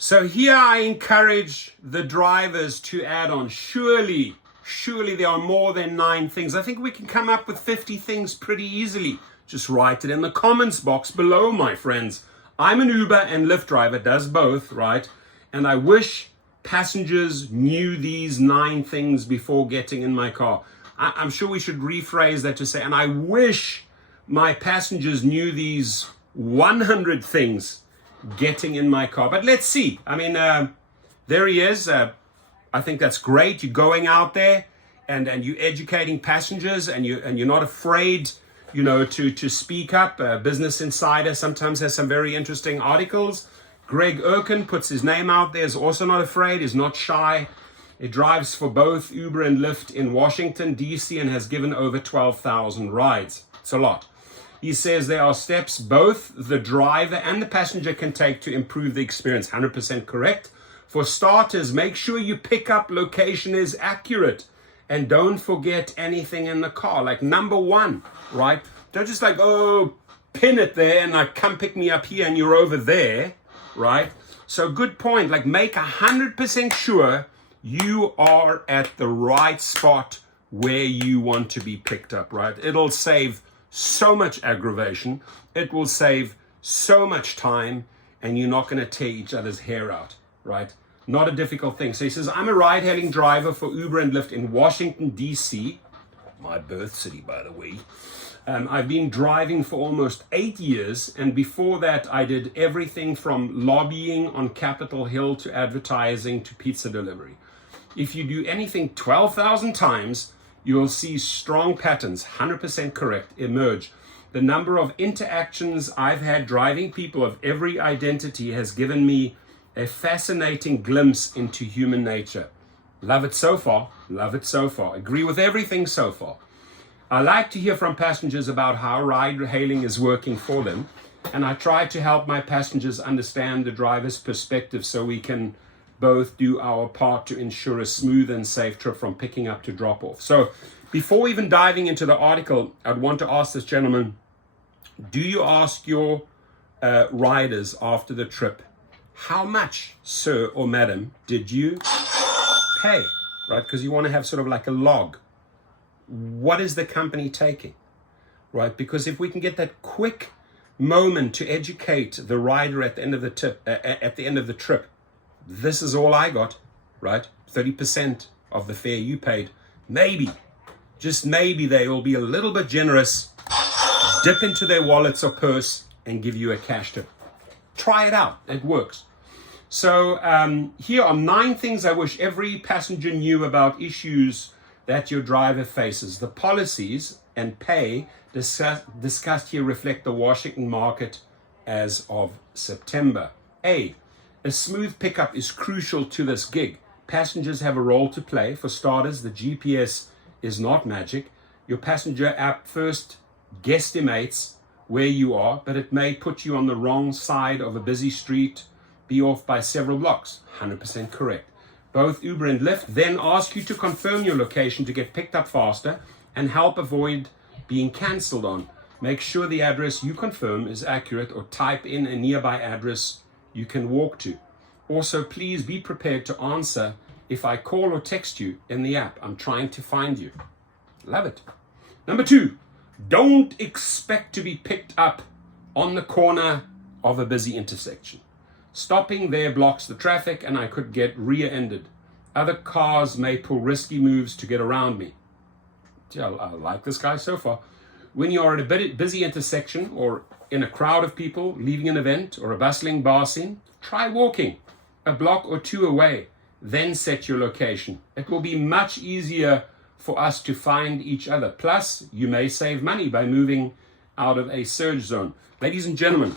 So here I encourage the drivers to add on. Surely there are more than 9 things. I think we can come up with 50 things pretty easily. Just write it in the comments box below, my friends. I'm an Uber and Lyft driver, does both, right? And I wish passengers knew these 9 things before getting in my car. I'm sure we should rephrase that to say, and I wish my passengers knew these 100 things getting in my car. But let's see. I mean, there he is. I think that's great. You're going out there and you're educating passengers, and you're not afraid, you know, to speak up. Business Insider sometimes has some very interesting articles. Greg Erkin puts his name out there, is also not afraid, is not shy. He drives for both Uber and Lyft in Washington, D.C., and has given over 12,000 rides. It's a lot. He says there are steps both the driver and the passenger can take to improve the experience. 100% correct. For starters, make sure your pickup location is accurate. And don't forget anything in the car. Like number 1, right? Don't just like, oh, pin it there and like come pick me up here and you're over there, right? So good point. Like make 100% sure you are at the right spot where you want to be picked up, right? It'll save so much aggravation. It will save so much time, and you're not going to tear each other's hair out, right? Not a difficult thing. So he says, I'm a ride-hailing driver for Uber and Lyft in Washington, D.C., my birth city, by the way. I've been driving for almost 8 years, and before that, I did everything from lobbying on Capitol Hill to advertising to pizza delivery. If you do anything 12,000 times, you'll see strong patterns, 100% correct, emerge. The number of interactions I've had driving people of every identity has given me a fascinating glimpse into human nature. Love it so far. Love it so far. Agree with everything so far. I like to hear from passengers about how ride-hailing is working for them, and I try to help my passengers understand the driver's perspective so we can both do our part to ensure a smooth and safe trip from picking up to drop off. So before even diving into the article, I'd want to ask this gentleman, do you ask your riders after the trip, how much, sir or madam, did you pay, right? Because you want to have sort of like a log. What is the company taking, right? Because if we can get that quick moment to educate the rider at the end of the trip, this is all I got, right? 30% of the fare you paid. Maybe, just maybe they will be a little bit generous, dip into their wallets or purse and give you a cash tip. Try it out, it works. So here are 9 things I wish every passenger knew about issues that your driver faces. The policies and pay discussed here reflect the Washington market as of September. A smooth pickup is crucial to this gig. Passengers have a role to play. For starters, the GPS is not magic. Your passenger app first guesstimates where you are, but it may put you on the wrong side of a busy street, be off by several blocks. 100% correct. Both Uber and Lyft then ask you to confirm your location to get picked up faster and help avoid being cancelled on. Make sure the address you confirm is accurate or type in a nearby address you can walk to. Also, please be prepared to answer if I call or text you in the app. I'm trying to find you. Love it. Number 2, don't expect to be picked up on the corner of a busy intersection. Stopping there blocks the traffic and I could get rear-ended. Other cars may pull risky moves to get around me. I like this guy so far. When you are at a busy intersection or in a crowd of people leaving an event or a bustling bar scene, try walking a block or 2 away, then set your location. It will be much easier for us to find each other. Plus, you may save money by moving out of a surge zone. Ladies and gentlemen,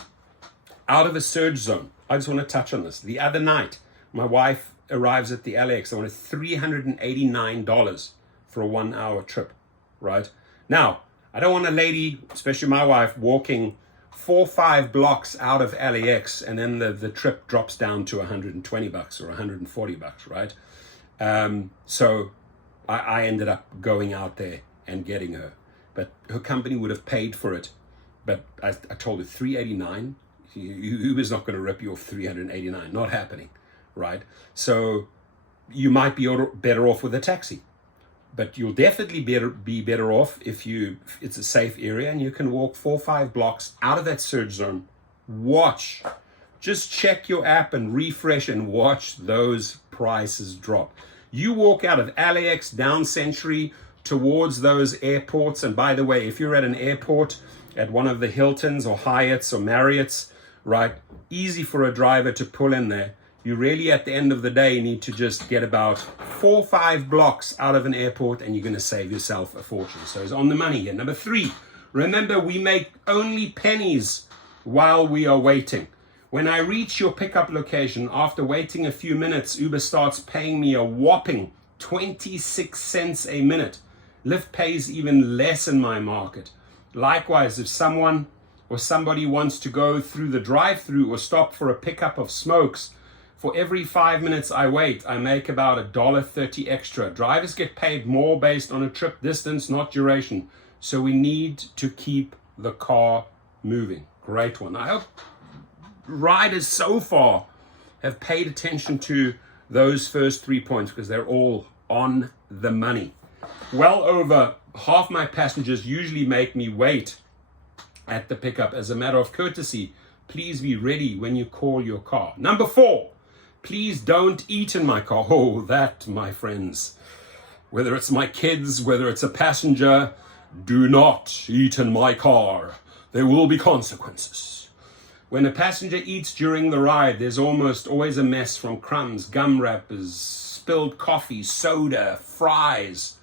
out of a surge zone, I just want to touch on this. The other night, my wife arrives at the LAX. I wanted $389 for a 1-hour trip, right? Now, I don't want a lady, especially my wife, walking 4 or 5 blocks out of LAX and then the trip drops down to $120 or $140, right? So I ended up going out there and getting her. But her company would have paid for it. But I told her $389, Uber's not going to rip you off $389. Not happening, right? So you might be better off with a taxi. But you'll definitely be better off if it's a safe area and you can walk 4 or 5 blocks out of that surge zone. Watch. Just check your app and refresh and watch those prices drop. You walk out of LAX down Century towards those airports. And by the way, if you're at an airport, at one of the Hiltons or Hyatts or Marriotts, right, easy for a driver to pull in there. You really, at the end of the day, need to just get about 4 or 5 blocks out of an airport and you're going to save yourself a fortune. So it's on the money here. Number 3, remember, we make only pennies while we are waiting. When I reach your pickup location, after waiting a few minutes, Uber starts paying me a whopping 26 cents a minute. Lyft pays even less in my market. Likewise, if someone or somebody wants to go through the drive-through or stop for a pickup of smokes, for every 5 minutes I wait, I make about $1.30 extra. Drivers get paid more based on a trip distance, not duration. So we need to keep the car moving. Great one. I hope riders so far have paid attention to those first 3 points because they're all on the money. Well over half my passengers usually make me wait at the pickup. As a matter of courtesy, please be ready when you call your car. Number 4. Please don't eat in my car. Oh, that, my friends. Whether it's my kids, whether it's a passenger, do not eat in my car. There will be consequences. When a passenger eats during the ride, there's almost always a mess from crumbs, gum wrappers, spilled coffee, soda, fries.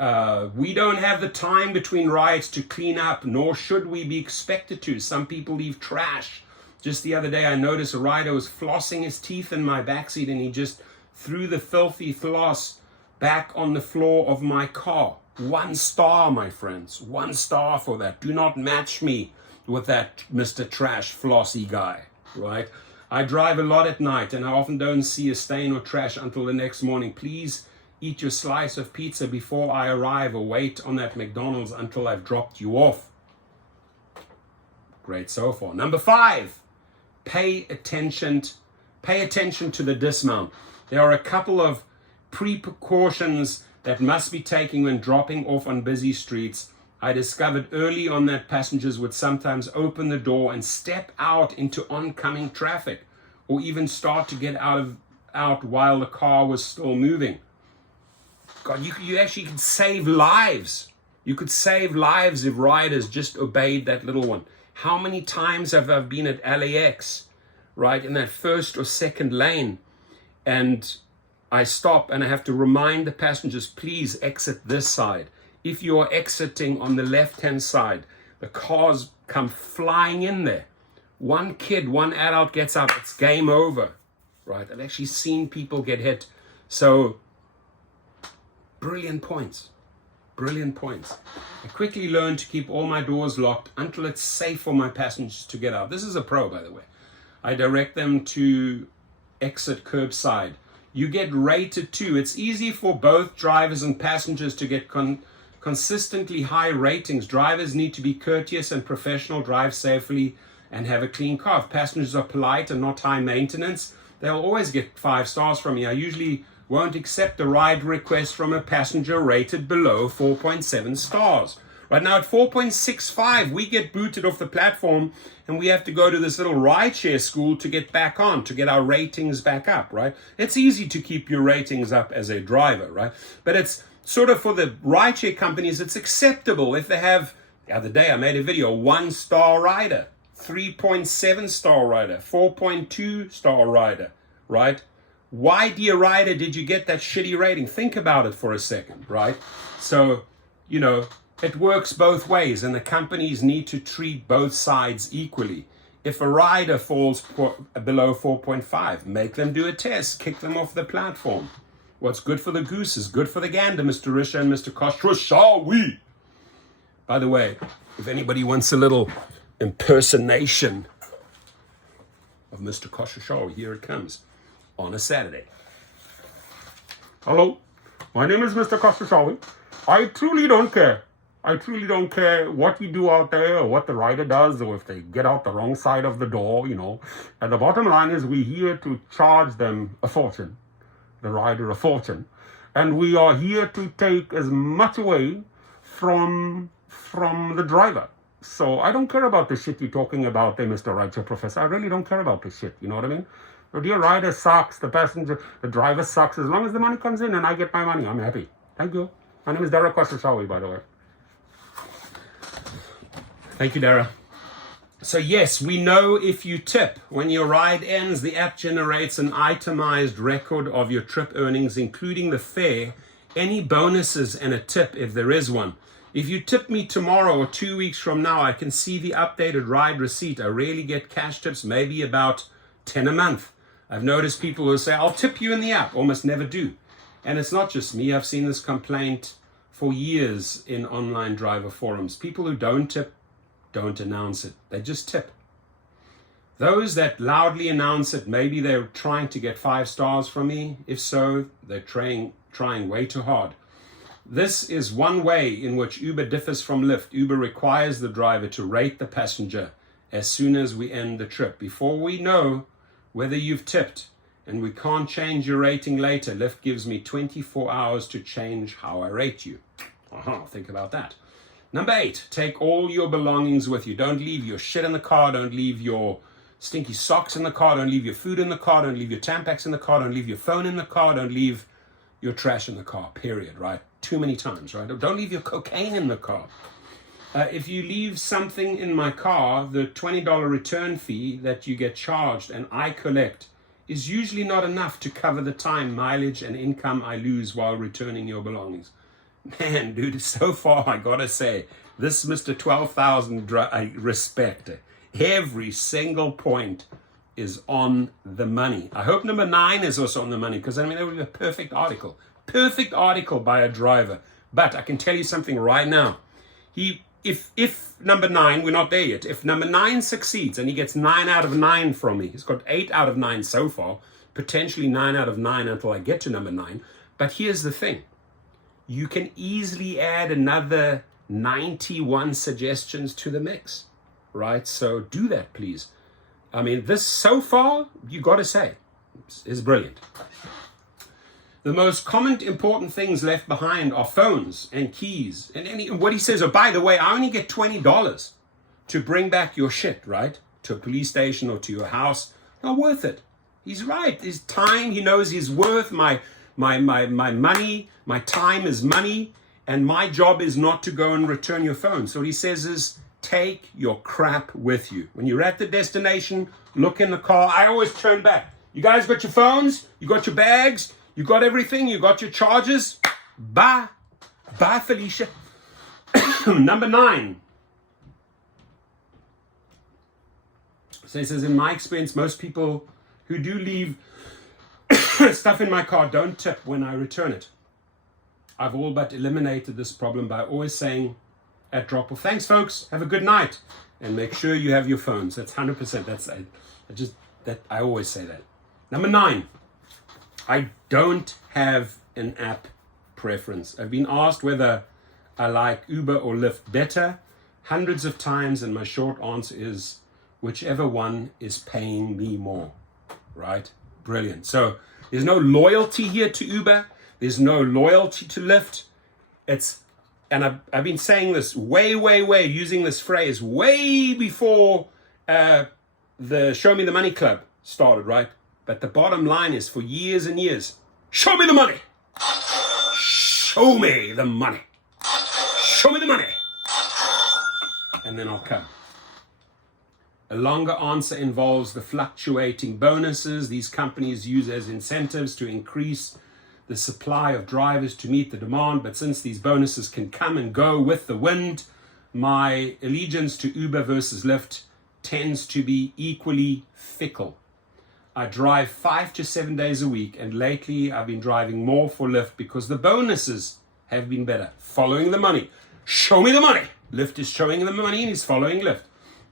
We don't have the time between rides to clean up, nor should we be expected to. Some people leave trash. Just the other day, I noticed a rider was flossing his teeth in my backseat and he just threw the filthy floss back on the floor of my car. 1 star, my friends. 1 star for that. Do not match me with that Mr. Trash flossy guy, right? I drive a lot at night and I often don't see a stain or trash until the next morning. Please eat your slice of pizza before I arrive or wait on that McDonald's until I've dropped you off. Great so far. Number 5. Pay attention to the dismount. There are a couple of precautions that must be taken when dropping off on busy streets. I discovered early on that passengers would sometimes open the door and step out into oncoming traffic, or even start to get out while the car was still moving. God, you actually could save lives. You could save lives if riders just obeyed that little one. How many times have I been at LAX, right, in that first or second lane, and I stop and I have to remind the passengers, please exit this side. If you are exiting on the left-hand side, the cars come flying in there. One kid, one adult gets out, it's game over, right? I've actually seen people get hit. So, brilliant points. Brilliant points. I quickly learned to keep all my doors locked until it's safe for my passengers to get out. This is a pro, by the way. I direct them to exit curbside. You get rated too. It's easy for both drivers and passengers to get consistently high ratings. Drivers need to be courteous and professional, drive safely, and have a clean car. If passengers are polite and not high maintenance, they'll always get 5 stars from me. I usually won't accept a ride request from a passenger rated below 4.7 stars. Right now at 4.65, we get booted off the platform and we have to go to this little rideshare school to get back on, to get our ratings back up, right? It's easy to keep your ratings up as a driver, right? But it's sort of for the rideshare companies, it's acceptable if they have, the other day I made a video, 1-star rider, 3.7 star rider, 4.2 star rider, right? Why, dear rider, did you get that shitty rating? Think about it for a second, right? So, you know, it works both ways and the companies need to treat both sides equally. If a rider falls below 4.5, make them do a test, kick them off the platform. What's good for the goose is good for the gander, Mr. Risha and Mr. Khosrowshahi. By the way, if anybody wants a little impersonation of Mr. Khosrowshahi, here it comes. On a Saturday. Hello, my name is Mr. Khosrowshahi. I truly don't care. I truly don't care what you do out there or what the rider does or if they get out the wrong side of the door, And the bottom line is we're here to charge them a fortune, the rider a fortune. And we are here to take as much away from the driver. So I don't care about the shit you're talking about there, Mr. Rideshare Professor. I really don't care about this shit, you know what I mean? The dear rider sucks, the driver sucks. As long as the money comes in and I get my money, I'm happy. Thank you. My name is Dara Kwasashawi, by the way. Thank you, Dara. So yes, we know if you tip, when your ride ends, the app generates an itemized record of your trip earnings, including the fare, any bonuses, and a tip if there is one. If you tip me tomorrow or 2 weeks from now, I can see the updated ride receipt. I rarely get cash tips, maybe about 10 a month. I've noticed people who say, I'll tip you in the app, almost never do. And it's not just me. I've seen this complaint for years in online driver forums. People who don't tip don't announce it. They just tip. Those that loudly announce it, maybe they're trying to get 5 stars from me. If so, they're trying way too hard. This is one way in which Uber differs from Lyft. Uber requires the driver to rate the passenger as soon as we end the trip. Before we know whether you've tipped, and we can't change your rating later, Lyft gives me 24 hours to change how I rate you. Think about that. Number 8, take all your belongings with you. Don't leave your shit in the car. Don't leave your stinky socks in the car. Don't leave your food in the car. Don't leave your Tampax in the car. Don't leave your phone in the car. Don't leave your trash in the car, period, right? Too many times, right? Don't leave your cocaine in the car. If you leave something in my car, the $20 return fee that you get charged and I collect is usually not enough to cover the time, mileage, and income I lose while returning your belongings. Man, dude, so far, I gotta say, this Mr. 12,000, I respect it. Every single point is on the money. I hope number 9 is also on the money, because I mean, that would be a perfect article. Perfect article by a driver. But I can tell you something right now. If number 9, we're not there yet, if number 9 succeeds and he gets 9 out of 9 from me, he's got 8 out of 9 so far, potentially 9 out of 9 until I get to number 9. But here's the thing. You can easily add another 91 suggestions to the mix, right? So do that, please. I mean, this so far, you got to say, is brilliant. The most common important things left behind are phones and keys. And what he says, oh, by the way, I only get $20 to bring back your shit, right? To a police station or to your house. Not worth it. He's right. His time, he knows his worth. My money, my time is money, and my job is not to go and return your phone. So what he says is, take your crap with you. When you're at the destination, look in the car. I always turn back. You guys got your phones? You got your bags? You got everything? You got your chargers? Bye. Bye, Felicia. Number 9. So he says, in my experience, most people who do leave stuff in my car don't tip when I return it. I've all but eliminated this problem by always saying at drop off, thanks folks, have a good night, and make sure you have your phones. That's 100%. I always say that. Number 9, I don't have an app preference. I've been asked whether I like Uber or Lyft better hundreds of times, and my short answer is whichever one is paying me more, right? Brilliant. So there's no loyalty here to Uber. There's no loyalty to Lyft. And I've been saying this way, using this phrase way before the Show Me the Money Club started, right? But the bottom line is, for years and years, show me the money. Show me the money. Show me the money. And then I'll come. A longer answer involves the fluctuating bonuses these companies use as incentives to increase the supply of drivers to meet the demand. But since these bonuses can come and go with the wind, my allegiance to Uber versus Lyft tends to be equally fickle. I drive 5 to 7 days a week, and lately I've been driving more for Lyft because the bonuses have been better. Following the money. Show me the money. Lyft is showing the money and he's following Lyft.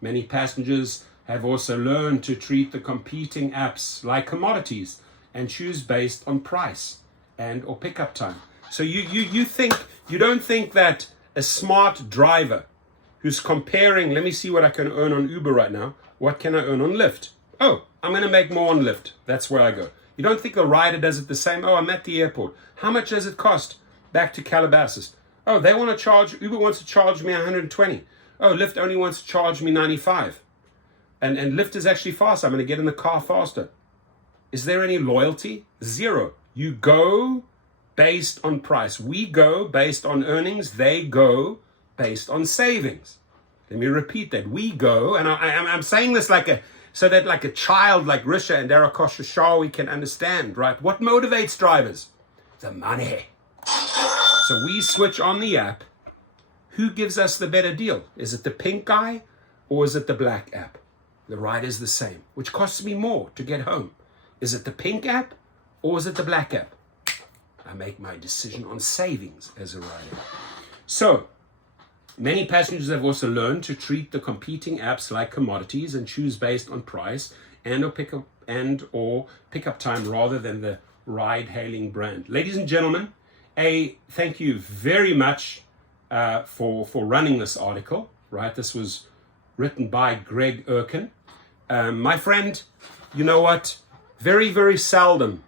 Many passengers have also learned to treat the competing apps like commodities and choose based on price and or pickup time. So you don't think that a smart driver who's comparing, let me see what I can earn on Uber right now. What can I earn on Lyft? Oh, I'm going to make more on Lyft. That's where I go. You don't think the rider does it the same? Oh, I'm at the airport. How much does it cost back to Calabasas? Oh, they want to charge, Uber wants to charge me 120. Oh, Lyft only wants to charge me 95. And Lyft is actually faster. I'm going to get in the car faster. Is there any loyalty? Zero. You go based on price. We go based on earnings. They go based on savings. Let me repeat that. We go, and I'm saying this so that like a child like Risha and Darakosha Shawi can understand, right? What motivates drivers? The money. So we switch on the app. Who gives us the better deal? Is it the pink guy or is it the black app? The ride is the same. Which costs me more to get home? Is it the pink app or is it the black app? I make my decision on savings as a rider. So, many passengers have also learned to treat the competing apps like commodities and choose based on price or pickup time rather than the ride-hailing brand. Ladies and gentlemen, thank you very much for running this article. Right, this was written by Greg Erkin. My friend, you know what? Very, very seldom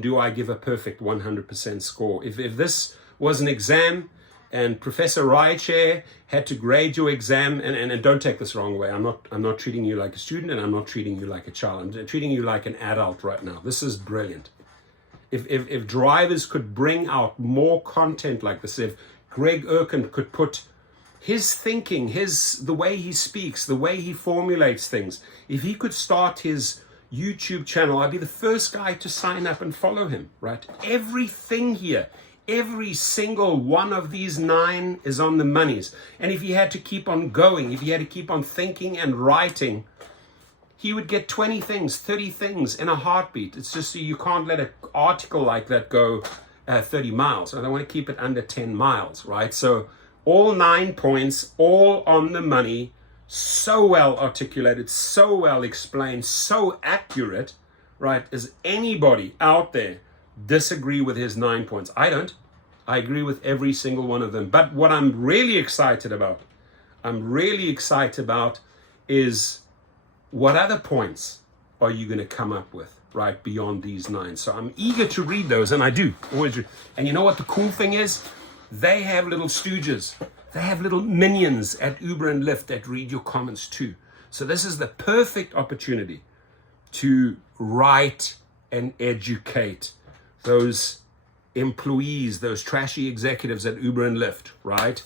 do I give a perfect 100% score. If this was an exam and Professor Rideshare had to grade your exam, and don't take this wrong way, I'm not treating you like a student and I'm not treating you like a child. I'm treating you like an adult right now. This is brilliant. If drivers could bring out more content like this, if Greg Erkin could put his thinking, the way he speaks, the way he formulates things, if he could start his YouTube channel, I'd be the first guy to sign up and follow him, right? Everything here, every single one of these 9 is on the monies. And if he had to keep on going, if he had to keep on thinking and writing, he would get 20 things, 30 things in a heartbeat. It's just you can't let an article like that go 30 miles. I don't want to keep it under 10 miles, right? So all 9 points, all on the money, so well articulated, so well explained, so accurate, right? Does anybody out there disagree with his 9 points? I don't. I agree with every single one of them. But what I'm really excited about is what other points are you going to come up with, right, beyond these 9? So I'm eager to read those, and I do always read. And you know what the cool thing is? They have little stooges. They have little minions at Uber and Lyft that read your comments too. So this is the perfect opportunity to write and educate those employees, those trashy executives at Uber and Lyft, right?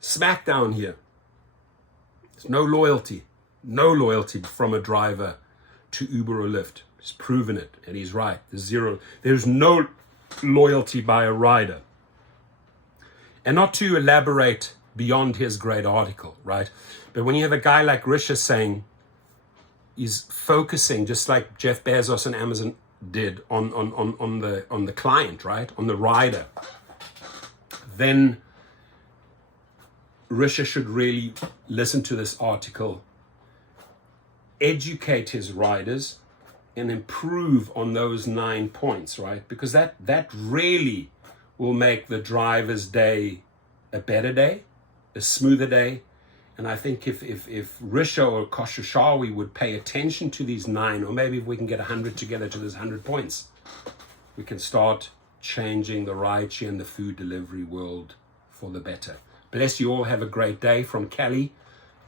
Smackdown here. There's no loyalty from a driver to Uber or Lyft. He's proven it, and he's right. There's no loyalty by a rider. And not to elaborate beyond his great article, right? But when you have a guy like Risha saying he's focusing, just like Jeff Bezos and Amazon did on the client, right? On the rider, then Risha should really listen to this article, educate his riders, and improve on those 9 points, right? Because that really will make the driver's day a better day, a smoother day. And I think if Risha or Koshashawi would pay attention to these 9, or maybe if we can get 100 together to those 100 points, we can start changing the rideshare and the food delivery world for the better. Bless you all. Have a great day from Cali.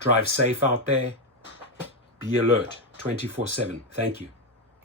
Drive safe out there. Be alert 24/7. Thank you.